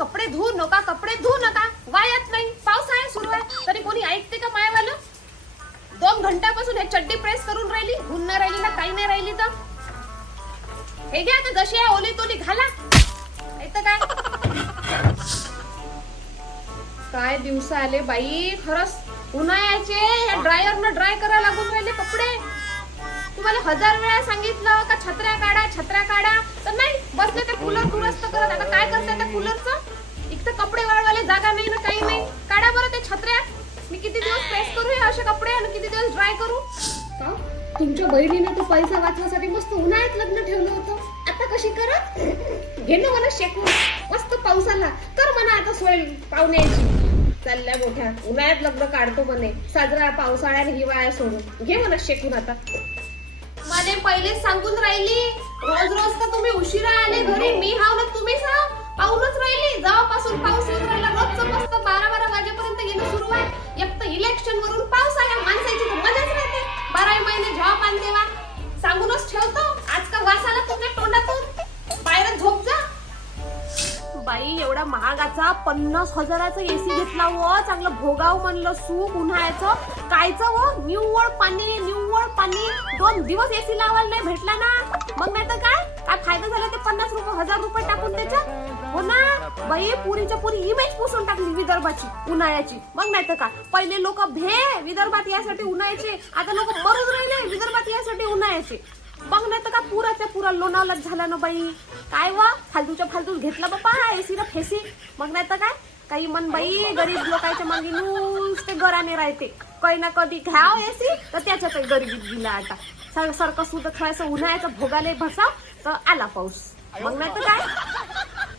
कपडे धुवू नका कपडे धुवू नका. वायात नाही. पाऊस आहे सुरू आहे. तरी कोणी ऐकते का मायवालं? दोन घंट्यापासून हे चड्डी प्रेस करून राहिली. धुवून नाही राहिली ना काही नाही राहिली तर. हे घ्या आता जशी आहे ओली तोली घाला. येतं काय? काय दिवस आले बाई. खरंच उन्हाळ्याचे या ड्रायर न ड्राय करायला लागून राहिले कपडे. तुम्हाला हजार वेळा सांगितलं का छत्र्या काढा छत्र्या काढा. तर नाही बसले ते कूलर दुरुस्त करत. आता काय जागा नाही ना काही नाही. काढा बरं ते छत्र्या. मी किती दिवस प्रेस करू हे असे कपडे आणि किती दिवस ड्राय करू? का? तुमच्या बहिणीनं तो पैसा वाचण्यासाठी मस्त उन्हाळ्यात लग्न ठेवलं होतं. आता कशी करत? घे ना मला शेकून. मस्त पाऊस आला कर म्हणा आता सोय पाहुण्याची. चालल्या मोठ्या. उन्हाळ्यात लग्न काढतो म्हणे. साजरा पावसाळ्यात हिवाळ्या सोडून. घे मला शेकून आता. मध्ये पहिलेच सांगून राहिली. रोज रोज का तुम्ही उशिरा आले घरी. मी हाव ना तुम्हीच हाव पाहूनच राहिली. जेव्हापासून पाऊस येऊन बाई एवढा महागाचा पन्नास हजाराचा एसी घेतला व चांगलं भोगाव म्हणलं सूप उन्हाळ्याचं. कायचं व? निव्वळ पाणी निव्वळ पाणी. दोन दिवस एसी लावायला नाही भेटला ना. मग नाही तर काय? काय फायदा झाला ते पन्नास रुपये हजार रुपये टाकून त्याच्यात? हो ना? बाई पुरीच्या पुरी इमेज पुसून टाकली विदर्भाची उन्हाळ्याची. मग नाही तर काय? पहिले लोक भे विदर्भात यासाठी उन्हाळ्याचे. आता लोक मरून राहिले विदर्भात यासाठी उन्हाळ्याचे. मग नाही तर का पुराच्या पुरा लोणावलाच झाला ना बाई. काय वा? फालतूच्या फालतू घेतला बाप्पा एसी ना फेसी. मग नाही तर काय? काही मन बाई गरीब लोकांच्या मागे नुसते गराने राहते. काही ना कधी घ्याव एसी तर त्याच्यात गरिबीत दिला आता. सर सरकं सुद्धा खेळायचं उन्हाळ्याचं भोगाले भसाव तर आला पाऊस. मग नाही तर काय?